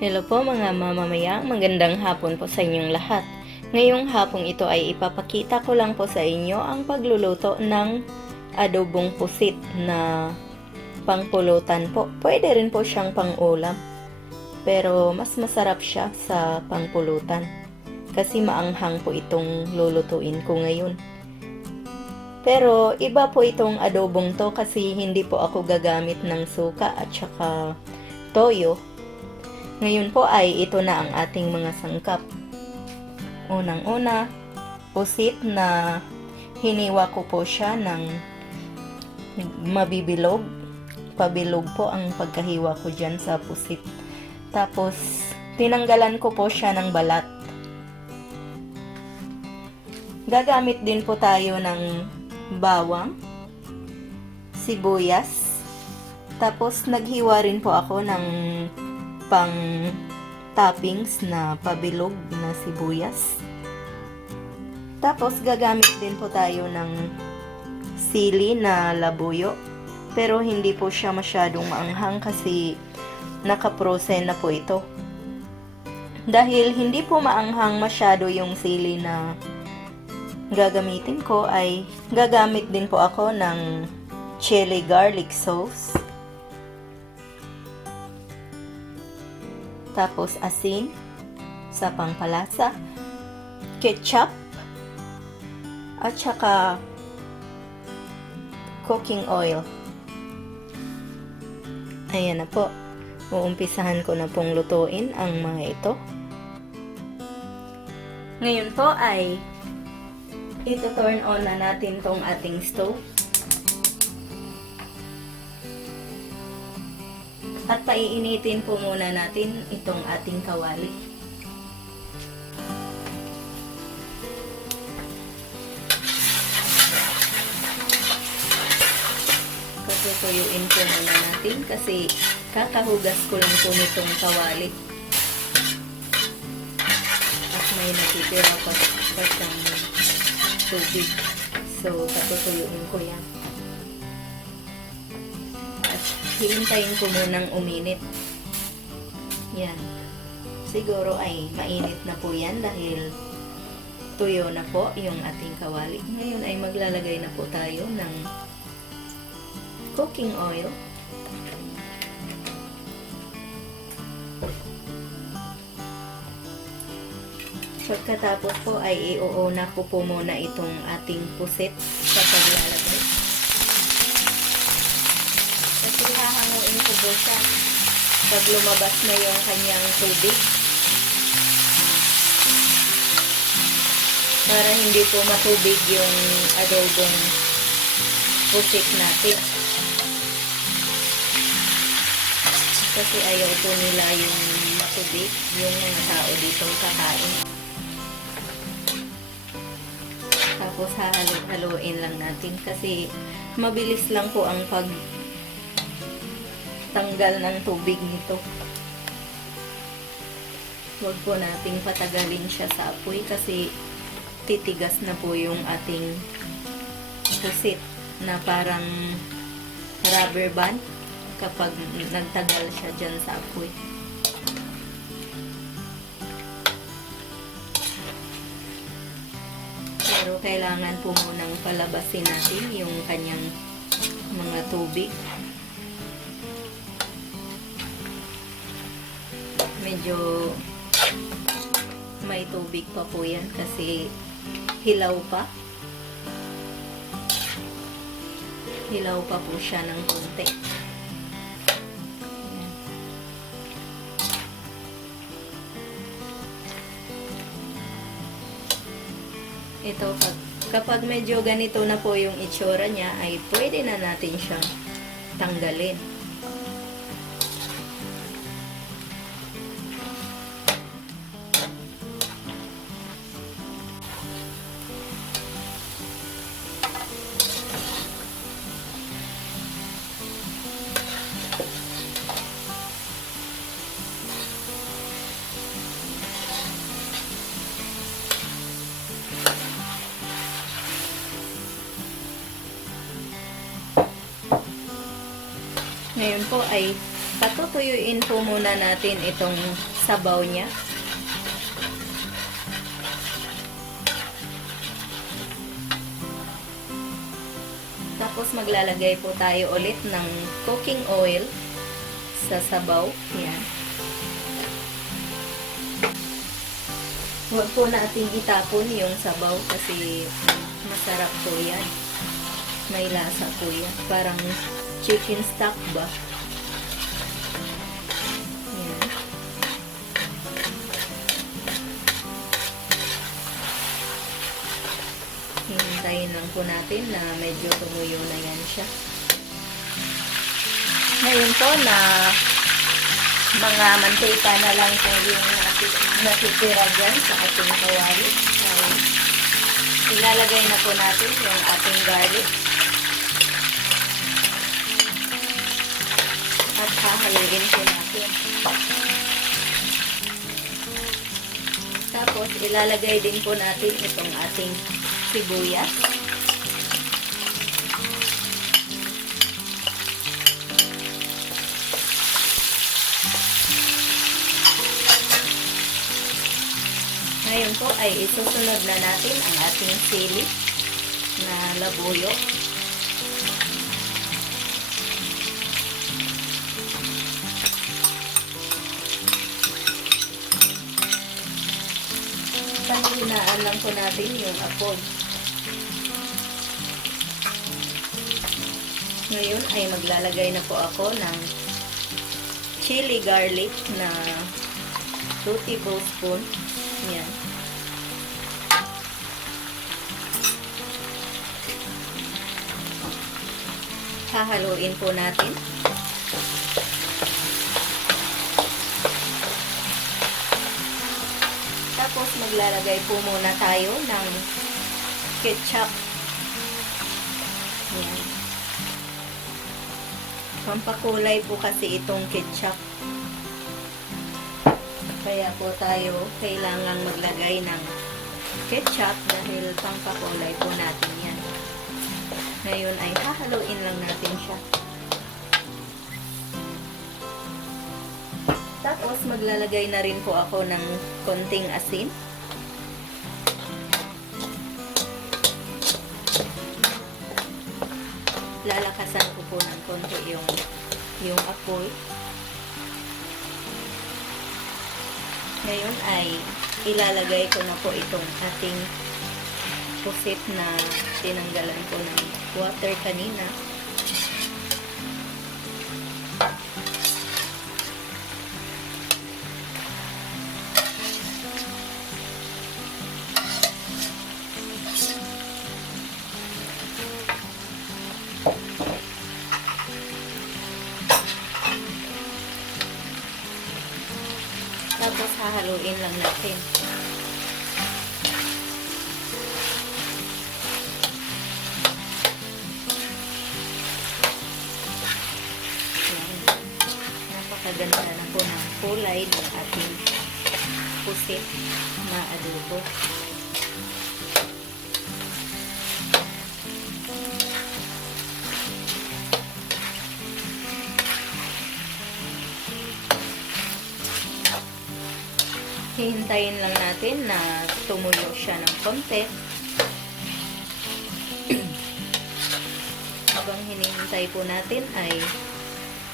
Hello po mga mamamayan, magandang hapon po sa inyong lahat. Ngayong hapong ito ay ipapakita ko lang po sa inyo ang pagluluto ng adobong pusit na pangpulutan po. Pwede rin po siyang pangulam, pero mas masarap siya sa pangpulutan kasi maanghang po itong lulutuin ko ngayon. Pero iba po itong adobong to kasi hindi po ako gagamit ng suka at saka toyo. Ngayon po ay ito na ang ating mga sangkap. Unang-una, pusit na hiniwa ko po siya ng mabibilog. Pabilog po ang pagkahiwa ko dyan sa pusit. Tapos, tinanggalan ko po siya ng balat. Gagamit din po tayo ng bawang, sibuyas. Tapos, naghiwa rin po ako ng pang toppings na pabilog na sibuyas. Tapos gagamit din po tayo ng sili na labuyo, pero hindi po siya masyadong maanghang kasi nakaprosen na po ito. Dahil hindi po maanghang masyado yung sili na gagamitin ko, ay gagamit din po ako ng chili garlic sauce. Tapos asin sa pangpalasa, ketchup, at saka cooking oil. Ayan na po. Uumpisahan ko na pong lutuin ang mga ito. Ngayon po ay ito-turn on na natin tong ating stove. At paiinitin po muna natin itong ating kawali. Tutuyuin po muna natin kasi kakahugas ko lang po nitong kawali. At may natitira pa siyang tubig. So, tutuyuin ko yan. Hihintayin ko munang uminit. Yan. Siguro ay mainit na po yan dahil tuyo na po yung ating kawali. Ngayon ay maglalagay na po tayo ng cooking oil. Pagkatapos po ay iuuna ko po muna itong ating pusit sa paglalagay. Kasi hahanguin ko po siya pag lumabas na yung kanyang tubig. Para hindi po matubig yung adobong pusit natin. Kasi ayaw po nila yung matubig, yung mga tao dito kakain. Tapos hahalo-haloin lang natin kasi mabilis lang po ang tanggal ng tubig nito. Huwag po nating patagalin siya sa apoy kasi titigas na po yung ating pusit na parang rubber band kapag nagtagal siya dyan sa apoy. Pero kailangan po munang palabasin natin yung kanyang mga tubig. Medyo may tubig pa po yan kasi hilaw pa. Hilaw pa po siya ng konti. Ito, kapag medyo ganito na po yung itsura niya, ay pwede na natin siyang tanggalin. Ngayon po ay patutuyuin po muna natin itong sabaw niya. Tapos maglalagay po tayo ulit ng cooking oil sa sabaw. Yan. Huwag po natin itapon yung sabaw kasi masarap po yan. May lasa po yan. Parang chicken stock ba? Yan. Hihintayin lang po natin na medyo tumuyo na yan siya. Ngayon po na mga mantika na lang po yung natitira dyan sa ating kawali. Ilalagay na po natin yung ating garlic. At hahaluin po natin. Tapos ilalagay din po natin itong ating sibuyas. Ngayon po ay isusunod na natin ang ating sili na labuyo. Panghinaan lang po natin yung apoy. Ngayon ay maglalagay na po ako ng chili garlic na 2 tablespoon. Yan. Hahaluin po natin. Tapos maglalagay po muna tayo ng ketchup. Yan. Pampakulay po kasi itong ketchup. Kaya po tayo kailangang maglagay ng ketchup dahil pampakulay po natin yan. Ngayon ay hahaluin lang natin siya. Tapos maglalagay na rin po ako ng konting asin. Lalakasan ko po ng konti yung apoy. Ngayon ay ilalagay ko na po itong ating pusit na tinanggalan ko ng water kanina. Tapos hahaluin lang natin. Napakaganda na po ng kulay ng ating pusit na adobo. Hihintayin lang natin na tumulo siya ng konti. Habang hinihintay po natin ay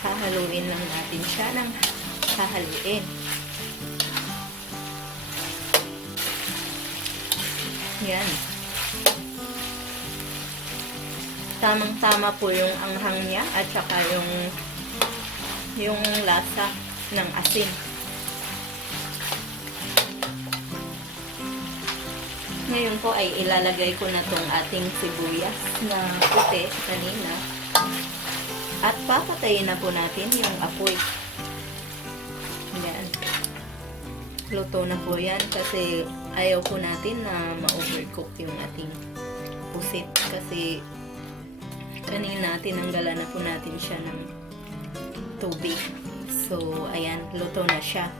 hahaluin lang natin siya ng hahaluin. Yan. Tamang-tama po yung anghang niya at saka yung lasa ng asin. Ngayon po ay ilalagay ko na tong ating sibuyas na puti kanina. At papatayin na po natin yung apoy. Yan. Luto na po yan kasi ayaw po natin na ma-overcook yung ating pusit. Kasi kanina tinanggalan na po natin siya ng tubig. So, ayan, luto na siya.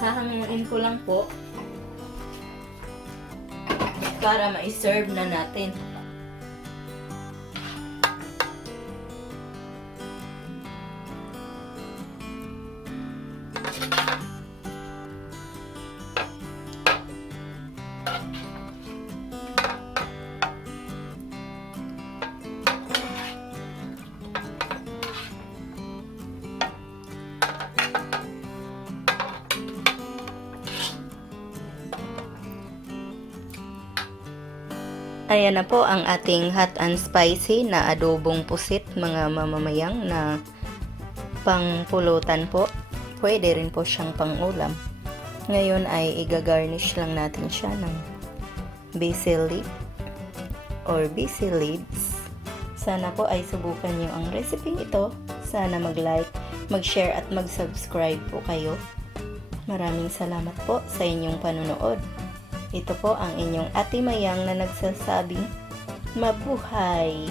Hahanguin ko lang po para ma-serve na natin. Ayan na po ang ating hot and spicy na adobong pusit, mga mamamayang, na pangpulutan po. Pwede rin po siyang pangulam. Ngayon ay i-garnish lang natin siya ng basil leaf or basil leaves. Sana po ay subukan niyo ang recipe ito. Sana mag-like, mag-share at mag-subscribe po kayo. Maraming salamat po sa inyong panunood. Ito po ang inyong Ate Mayang na nagsasabing mabuhay!